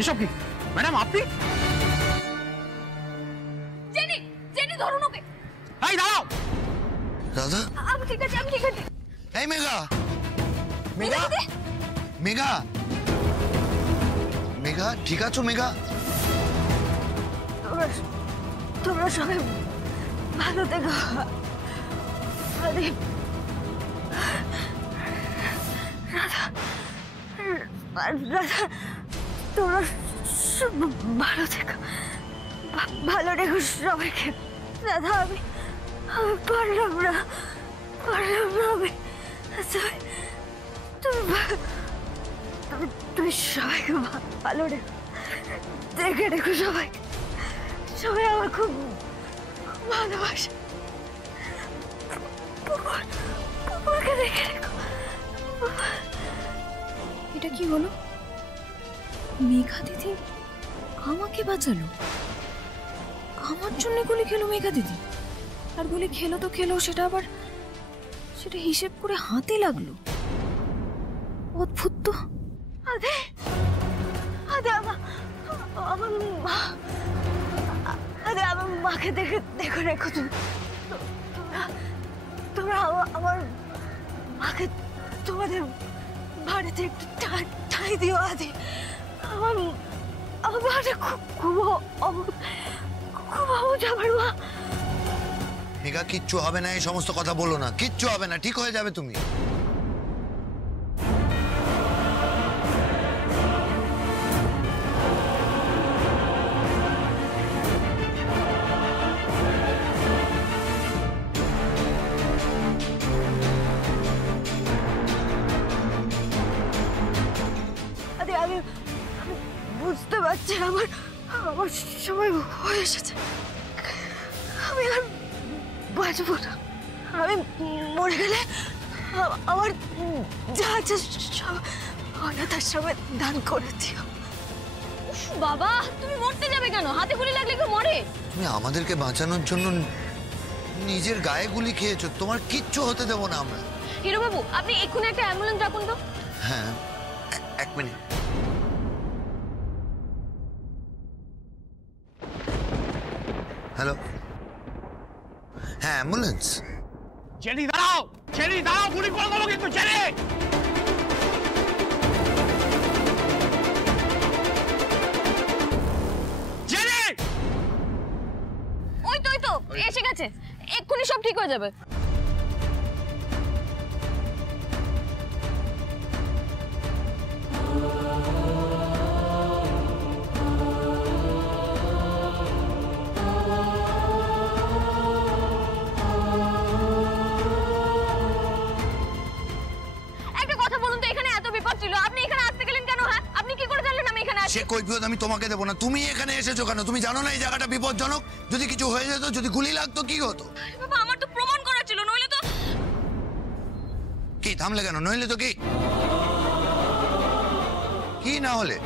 এসব কি ম্যাডাম? আপনি জেনি, জেনি ধরুন ওকে। এই দাঁড়াও। রাধা, আমি ঠিক আছে, আমি ঠিক আছে। এই মেঘা, মেঘা, মেঘা, মেঘা, ঠিক আছো মেঘা? তোমরা সবাই ভালো থেকো। প্রদীপ, রাধা, রাধা, তোমরা সব ভালো থেকো, ভালো রেখো সবাইকে। রাধা, আমি পারলাম না, আমি তুমি সবাইকে ভালো রেখো, দেখে রেখো সবাইকে। সবাই আমার খুব ভালোবাসে। পুকুরকে দেখে রেখো। এটা কি হলো? মেঘা দিদি আমাকে বাঁচালো, আমার জন্য গুলি খেলো মেঘা দিদি। আর গুলি খেলো তো খেলো, সেটা হিসেব করে হাতে লাগলো। অদ্ভুত তো। আদে, আদে, আমার মাকে দেখে রেখো তুমি। তোমরা আমার মাকে তোমাদের বাড়িতে একটু ঠাঁই দিও। আদে, আমার মাটা খুব অবুঝ। আমার মা। মেঘা, কিচ্ছু হবে না, এই সমস্ত কথা বলো না, কিচ্ছু হবে না, ঠিক হয়ে যাবে তুমি। আমি বুঝতে পারছি আমার সময় হয়ে এসেছে। আমি আর বাঁচবো না। আমি মরে গেলে আমার যা আছে সব অনাথার সবাই দান করে দিও। বাবা, তুমি মরতে যাবে কেন? হাতে গুলি লাগলে কেউ মরে? তুমি আমাদেরকে বাঁচানোর জন্য নিজের গায়ে গুলি খেয়েছো, তোমার কিচ্ছু হতে দেবো না আমরা। হিরো বাবু, আপনি এক্ষুনি একটা অ্যাম্বুলেন্স ডাকুন তো। হ্যাঁ, এক মিনিট। হ্যালো, হ্যাঁ অ্যাম্বুলেন্স। জেনি দাঁড়াও, জেনি দাঁড়াও, গুলি করে দেবো কিন্তু। Jenny, jenny! ওই তো এসে গেছে, এক্ষুনি সব ঠিক হয়ে যাবে। সে কৈফিয়ত আমি তোমাকে দেবো না, তুমি এখানে এসেছো কেন? তুমি জানো না এই জায়গাটা বিপজ্জনক? যদি কিছু হয়ে যেত, যদি গুলি লাগতো, কি হতো? বাবা, আমার তো প্রমাণ করা ছিল, নইলে তো। কি থামলে কেন? নইলে তো কি কি না হলে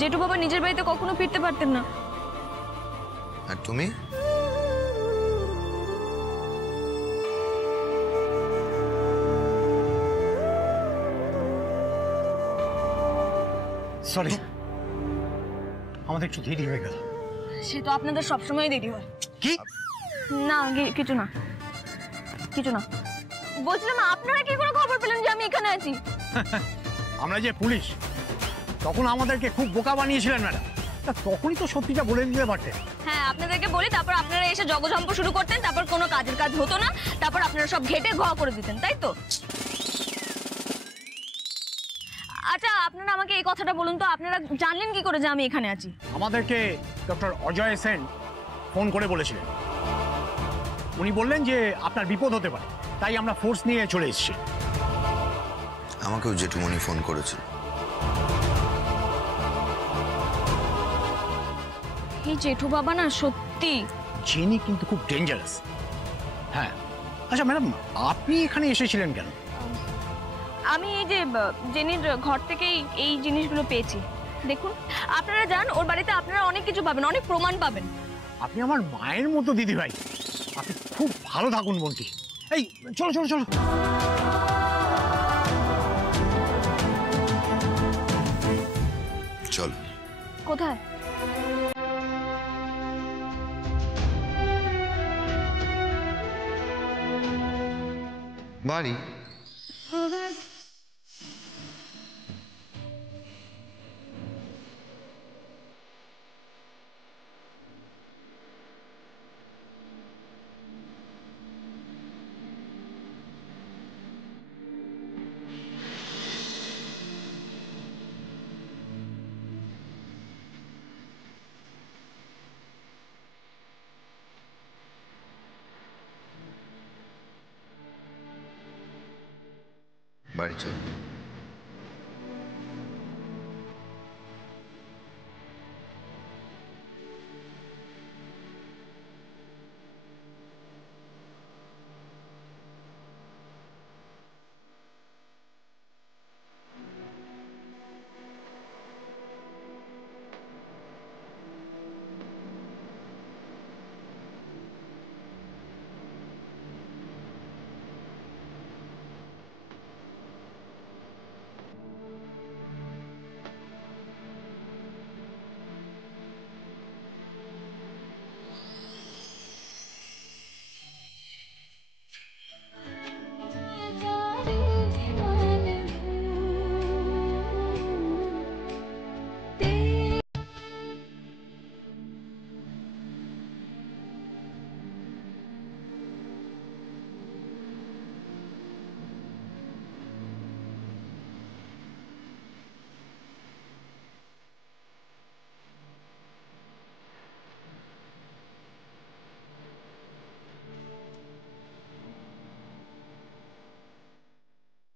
জেঠু বাবা নিজের বাড়িতে কখনো ফিরতে পারতেন না। আর তুমি? সরি, আমাদের একটু দেরি হয়ে গেল। সে তো আপনাদের সবসময় দেরি হয়। কি? না, কিছু না, কিছু না। বলছিলাম, আপনারা কি করে খবর পেলেন যে আমি এখানে আছি? আমরা যে পুলিশ, তখন আমাদেরকে খুব বোকা বানিয়েছিলেন ম্যাডাম। তখনই তো সত্যিটা বলে দিতে পারতেন। হ্যাঁ, আপনাদেরকে বলি, তারপর আপনারা এসে জগজম্প শুরু করতেন, তারপর কোনো কাজের কাজ হতো না, তারপর আপনারা সব ঘেটে ঘ করে দিতেন, তাই তো? আচ্ছা, আপনারা আমাকে এই কথাটা বলুন তো, আপনারা জানলেন কি করে যে আমি এখানে আছি? আমাদেরকে ডক্টর অজয় সেন ফোন করে বলেছিলেন। উনি বললেন যে আপনার বিপদ হতে পারে, তাই আমরা ফোর্স নিয়ে চলে এসেছি। আমাকেও জেঠুমনি ফোন করেছিল। এই জেঠু বাবা না সত্যি জেনি কিন্তু খুব ডেঞ্জারাস। হ্যাঁ, আচ্ছা ম্যাডাম, আপনি এখানে এসেছিলেন কেন? আমি এই যে জেনির ঘর থেকেই এই জিনিসগুলো পেয়েছি। দেখুন, আপনারা যান ওর বাড়িতে, আপনারা অনেক কিছু পাবেন, অনেক প্রমাণ পাবেন। আপনি আমার মায়ের মতো দিদি ভাই, আপনি খুব ভালো থাকুন বন্টি। এই চলো চলো চলো। কোথায়? বাড়ি। বাড়ি চল।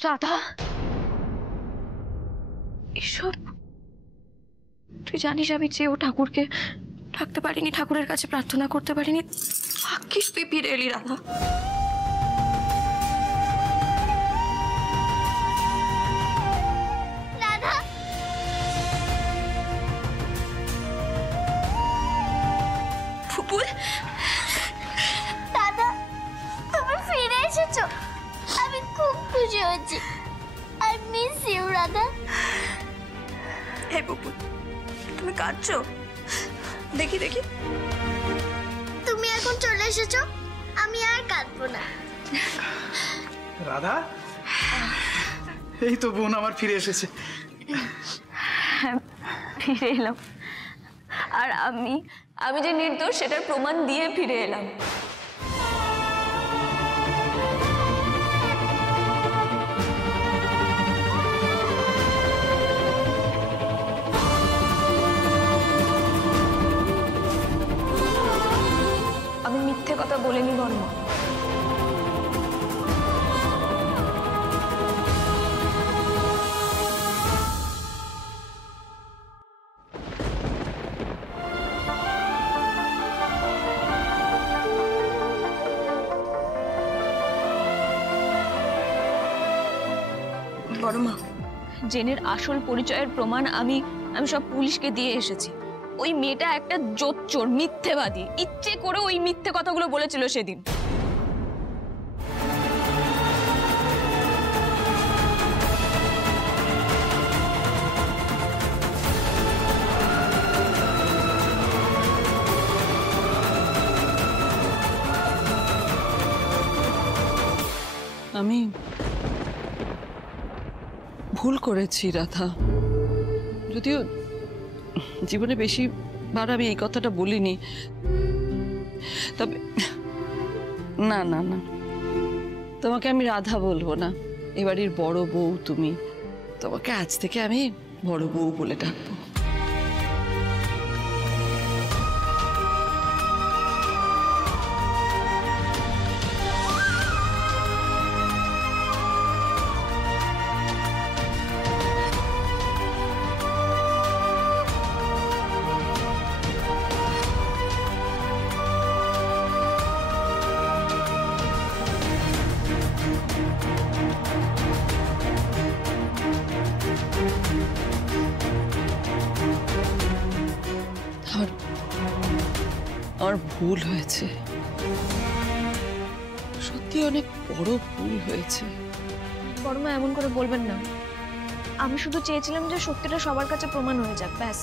রাধা, এসব তুই জানিস আমি চেয়েও ঠাকুরকে ডাকতে পারিনি, ঠাকুরের কাছে প্রার্থনা করতে পারিনি। ভাগ্যিস তুই ফিরে এলি রাধা। রাধা, ফুপুল, দাদা তুমি ফিরে এসেছো, আমি খুব খুশি হয়েছি। I miss you Radha. হে ফুপুল, তুমি কাঁদছো? দেখি দেখি। তুমি এখন চলে এসেছো, আমি আর কাঁদবো না। রাধা, এই তো বোন আমার ফিরে এসেছে। ফিরে এলাম, আর আমি যে নির্দোষ সেটার প্রমাণ দিয়ে ফিরে এলাম। আমি মিথ্যে কথা বলিনি বর্মা। বড়মা, জেনের আসল পরিচয়ের প্রমাণ আমি সব পুলিশকে দিয়ে এসেছি। ওই মেয়েটা একটা জোচ্চোর, মিথ্যেবাদী, ইচ্ছে করে ওই মিথ্যে কথাগুলো বলেছিল সেদিন। আমি ভুল করেছি রাধা, যদিও জীবনে বেশিবার আমি এই কথাটা বলিনি। তবে না না না, তোমাকে আমি রাধা বলবো না, এ বাড়ির বড় বউ তুমি। তোমাকে আজ থেকে আমি বড় বউ বলে ডাকবো। আমার ভুল হয়েছে, সত্যি অনেক বড় ভুল হয়েছে। বড়মা, এমন করে বলবেন না। আমি শুধু চেয়েছিলাম যে সত্যিটা সবার কাছে প্রমাণ হয়ে যাক, ব্যাস।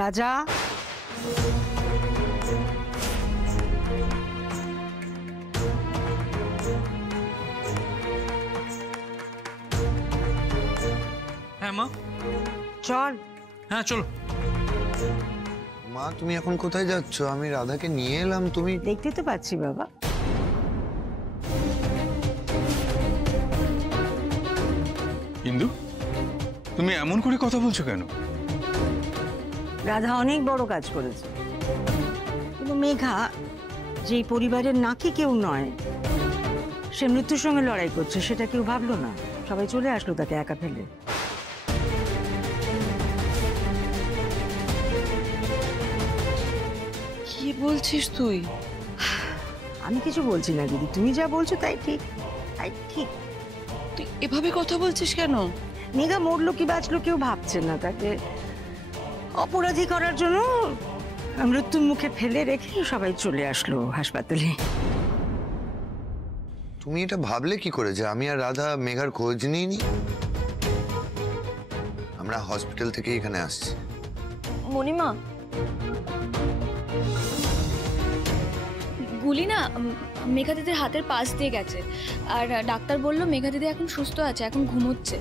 রাজা, হ্যাঁ মা, চল। হ্যাঁ চলো। মা তুমি এখন কোথায় যাচ্ছ? আমি রাধাকে নিয়ে এলাম, তুমি দেখতে তো পাচ্ছি বাবা। ইন্দু, তুমি এমন করে কথা বলছো কেন? রাধা অনেক বড় কাজ করেছে, কিন্তু মেঘা যে পরিবারের নাকি কেউ নয়, সে মৃত্যুর সঙ্গে লড়াই করছে, সেটা কেউ ভাবলো না। সবাই চলে আসলো তাকে একা ফেলে। কি বলছিস তুই? আমি কিছু বলছি না দিদি, তুমি যা বলছো তাই ঠিক, তাই ঠিক। তুই এভাবে কথা বলছিস কেন? মেঘা মরলো কি বাঁচলো কেউ ভাবছে না, তাকে অপরাধী করার জন্য মৃত্যুর মুখে ফেলে রেখে সবাই চলে আসলো হাসপাতালে। তুমি এটা ভাবলে কি করে যে আমি আর রাধা মেঘার খোঁজ নিইনি? আমরা হসপিটাল থেকে এখানে আসছি। মণিমা, গুলি না মেঘা দিদির হাতের পাশ দিয়ে গেছে, আর ডাক্তার বললো মেঘা দিদি এখন সুস্থ আছে, এখন ঘুমোচ্ছে।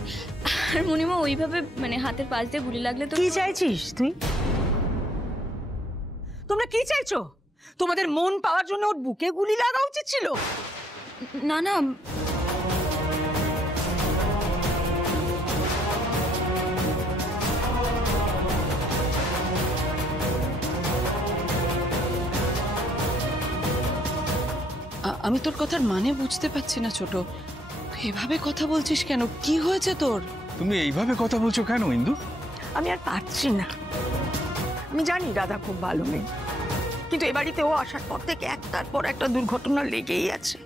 আর মণিমা ওইভাবে মানে হাতের পাশ দিয়ে গুলি লাগলে তো কি চাইছিস তুই? তোমরা কি চাইছো? তোমাদের মন পাওয়ার জন্য ওর বুকে গুলি লাগা উচিত ছিল। না না, আমি তোর কথার মানে বুঝতে পারছি না ছোট। তুই এভাবে কথা বলছিস কেন? কি হয়েছে তোর? তুমি এইভাবে কথা বলছো কেন ইন্দু? আমি আর পারছি না। আমি জানি রাধা খুব ভালো মেয়ে, কিন্তু এ বাড়িতে ও আসার পর থেকে একটার পর একটা দুর্ঘটনা লেগেই আছে।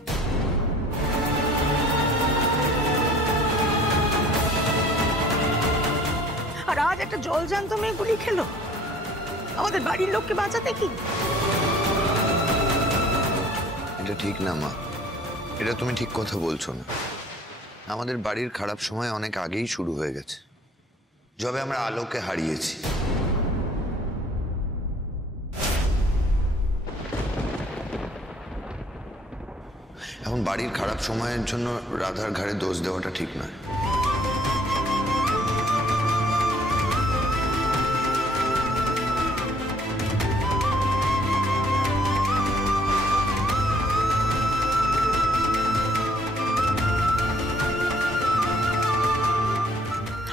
আর আজ একটা জলজান্ত মেয়ে গুলি খেলো আমাদের বাড়ির লোককে বাঁচাতে। কি এটা ঠিক না মা, এটা তুমি ঠিক কথা বলছো না। আমাদের বাড়ির খারাপ সময় অনেক আগেই শুরু হয়ে গেছে, যবে আমরা আলোকে হারিয়েছি। এখন বাড়ির খারাপ সময়ের জন্য রাধার ঘাড়ে দোষ দেওয়াটা ঠিক নয়।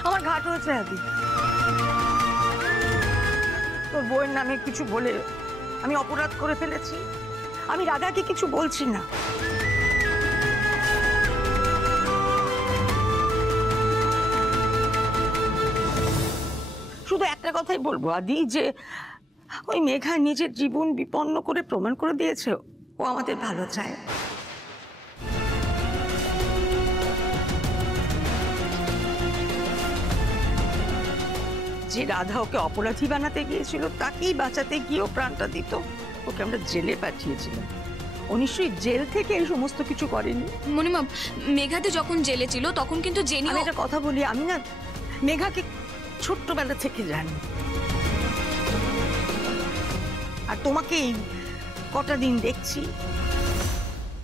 আমার ঘাট হয়েছে আদি, তোর বউয়ের নামে কিছু বলে আমি অপরাধ করে ফেলেছি। আমি রাধাকে কিছু বলছি না। শুধু একটা কথাই বলবো আদি, যে ওই মেঘা নিজের জীবন বিপন্ন করে প্রমাণ করে দিয়েছে ও আমাদের ভালো চায়। যে রাধা ওকে অপরাধী বানাতে গিয়েছিল, তাকেই বাঁচাতে গিয়েও প্রাণটা দিত। ওকে আমরা জেলে পাঠিয়েছিলাম, ও নিশ্চয়ই জেল থেকে এই সমস্ত কিছু করেনি। মণিমা, মেঘাতে যখন জেলে ছিল তখন কিন্তু জেনি আমি একটা কথা বলি, আমি না মেঘাকে ছোট্টবেলা থেকে জানি, আর তোমাকে এই কটা দিন দেখছি,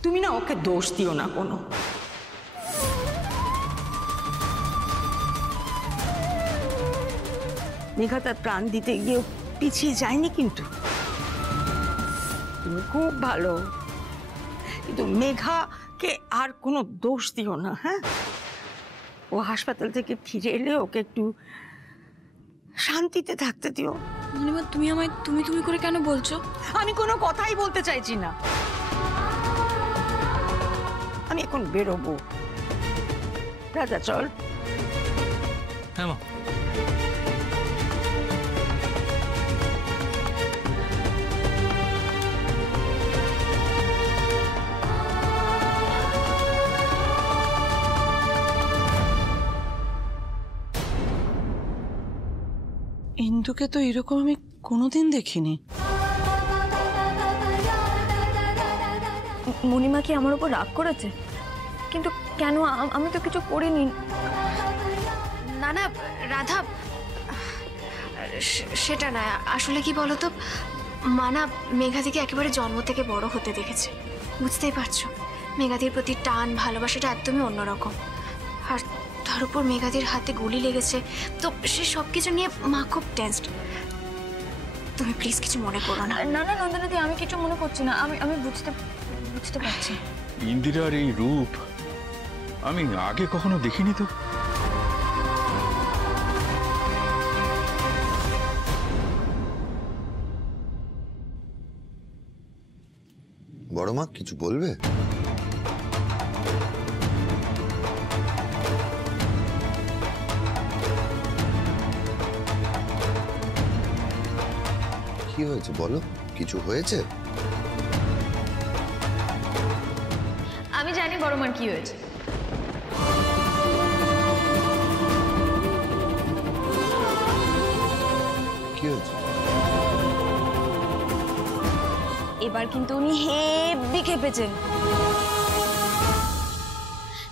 তুমি না ওকে দোষ দিও না কোনো। মেঘা তার প্রাণ দিতে গিয়েও পিছিয়ে যায়নি, কিন্তু তুমি খুব ভালো, কিন্তু মেঘাকে আর কোনো দোষ দিও না। হ্যাঁ, ও হাসপাতাল থেকে ফিরে এলে ওকে একটু শান্তিতে থাকতে দিও। মণিমা, তুমি আমায় তুমি তুমি করে কেন বলছো? আমি কোনো কথাই বলতে চাইছি না। আমি এখন বেরোবো। রাজা চল। হ্যাঁ মা। ইন্দুকে তো এরকম আমি কোনোদিন দেখিনি। মণিমা কি আমার উপর রাগ করেছে? কিন্তু কেন? আমি তো কিছু করিনি। না না রাধা, সেটা না, আসলে কি বলতো, মানা মেঘাদিকে একেবারে জন্ম থেকে বড় হতে দেখেছে। বুঝতেই পারছো, মেঘাদির প্রতি টান ভালোবাসাটা একদমই অন্যরকম। আর তার উপর মেঘাদির হাতে গুলি লেগেছে, তো সে সব কিছু নিয়ে মা খুব টেনসড। তুমি প্লিজ কিছু মনে করো না। না না নন্দিনীদি, আমি কিছু মনে করছি না। আমি বুঝতে পারছি। ইন্দিরার এই রূপ আমি আগে কখনো দেখিনি তো। বড় মা কিছু বলবে? কি হয়েছে বলো, কিছু হয়েছে? আমি জানি বড় মার কি হয়েছে। কি হয়েছে? এবার কিন্তু উনি হেব্বি খেপেছেন,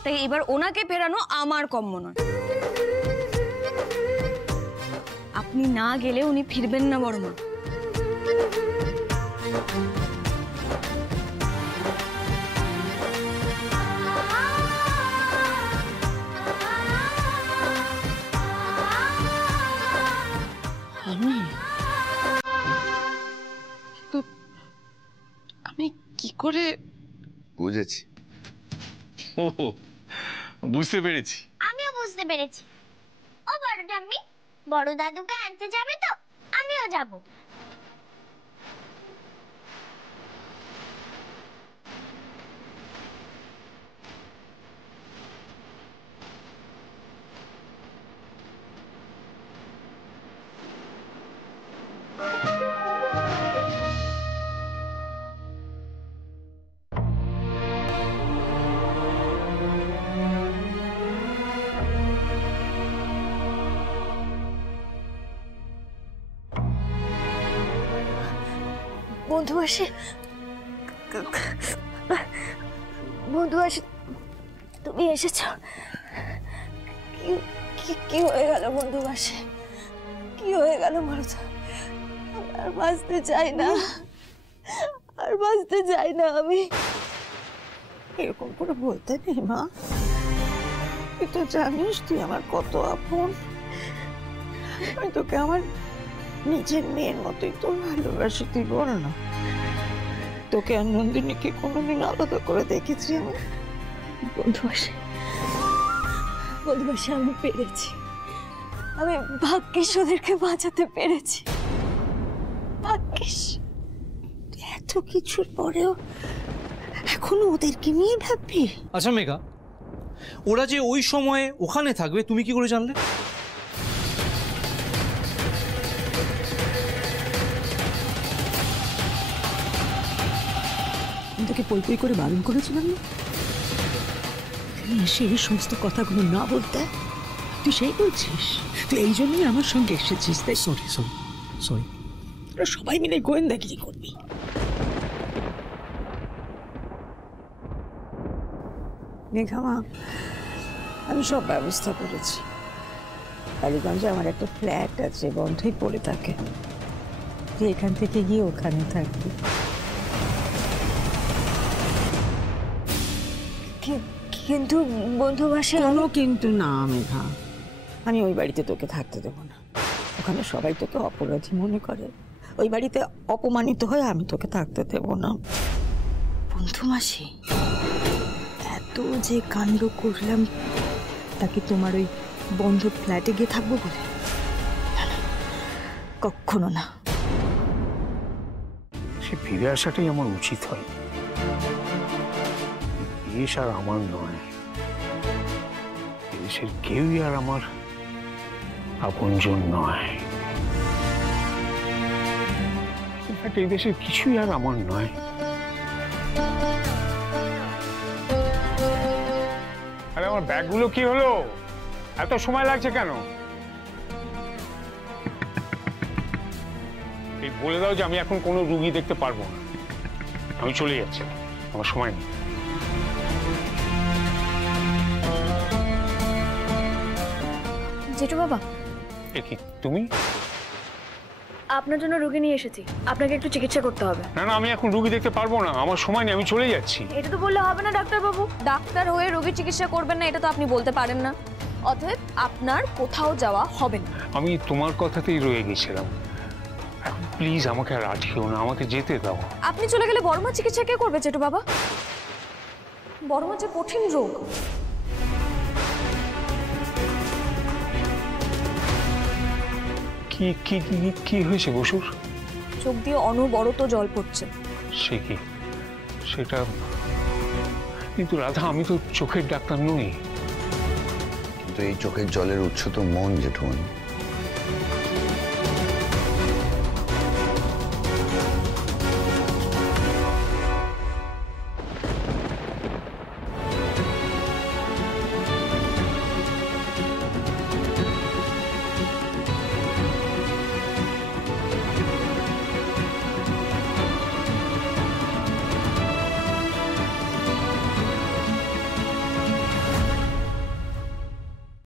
তাই এবার ওনাকে ফেরানো আমার কম্য নয়। আপনি না গেলে উনি ফিরবেন না বড় মা। আমি কি করে বুঝেছি। ও বুঝতে পেরেছি। আমিও বুঝতে পেরেছি। ও বড় ঠাম্মি, বড় দাদুকে আনতে যাবে তো? আমিও যাব। বন্ধু আসে, তুমি এসেছ। কি হয়ে গেল বন্ধু আসে? কি হয়ে গেল বলো তো? আর বাঁচতে চাই না, আর বাঁচতে চাই না আমি। এরকম করে বলতে নেই মা, তুই তো জানিস তুই আমার কত আপন। আমি তোকে আমার নিজের মেয়ের মতোই তো ভালোবাসি, তুই বল না। তোকে আর নন্দিনীকে কোনোদিন আলাদা করে দেখেছি আমি? বন্ধু আসে আমি পেরেছি, আমি ভাগ্যিস ওদেরকে বাঁচাতে পেরেছি। ভাগ্যিস। এত কিছুর পরেও এখনো ওদেরকে নিয়ে ভাববি? আচ্ছা মেঘা, ওরা যে ওই সময়ে ওখানে থাকবে তুমি কি করে জানলে? তোকে পই পই করে বারণ করেছিলাম না এসে এই সমস্ত কথাগুলো না বলতে? তুই সেই বলছিস? তুই এই জন্যই আমার সঙ্গে এসেছিস, তাই? Sorry sorry sorry. তোরা সবাই মিলে গোয়েন্দাগিরি করবি। মেঘা মা, আমি সব ব্যবস্থা করেছি। কালীগঞ্জে আমার একটা ফ্ল্যাট আছে, বন্ধই পড়ে থাকে। তুই এখান থেকে গিয়ে ওখানে থাকবি। কিন্তু বন্ধু বাসে কোনো কিন্তু না মেঘা, আমি ওই বাড়িতে তোকে থাকতে দেবো না। ওখানে সবাই তোকে অপরাধী মনে করে, ওই বাড়িতে অপমানিত হয়ে আমি তোকে থাকতে দেবো না। বন্ধু মাসি, এত যে কাণ্ড করলাম তাকে তোমার ওই বন্ধ ফ্ল্যাটে গিয়ে থাকবো বলে? কখনো না। সে ফিরে আসাটাই আমার উচিত হয়। দেশ আর আমার নয়, দেশের কেউই আর আমার আপনজন নয়। ইনফ্যাক্ট এই দেশের কিছুই আর আমার নয়। আরে আমার ব্যাগগুলো কি হলো? এত সময় লাগছে কেন? এই বলে দাও যে আমি এখন কোনো রুগী দেখতে পারবো না, আমি চলে যাচ্ছি, আমার সময় নেই। জেঠু বাবা, এ কি তুমি? আপনার জন্য রোগী নিয়ে এসেছি, আপনাকে একটু চিকিৎসা করতে হবে। না না, আমি এখন রুগী দেখতে পারবো না, আমার সময় নেই, আমি চলে যাচ্ছি। এটা তো বললে হবে না ডাক্তারবাবু। ডাক্তার হয়ে রোগীর চিকিৎসা করবেন না এটা তো আপনি বলতে পারেন না। অতএব আপনার কোথাও যাওয়া হবে না। আমি তোমার কথাতেই রয়ে গেছিলাম, এখন প্লিজ আমাকে আর আটকেও না, আমাকে যেতে দাও। আপনি চলে গেলে বড়মা চিকিৎসা কে করবে চেটু বাবা? বড়মা যে কঠিন রোগ। কি কি কি হয়েছে বসুর? চোখ দিয়ে অনবরত জল পড়ছে। সে কি? সেটা কিন্তু রাধা, আমি তো চোখের ডাক্তার নই। কিন্তু এই চোখের জলের উৎস তো মন, জেঠুমনি।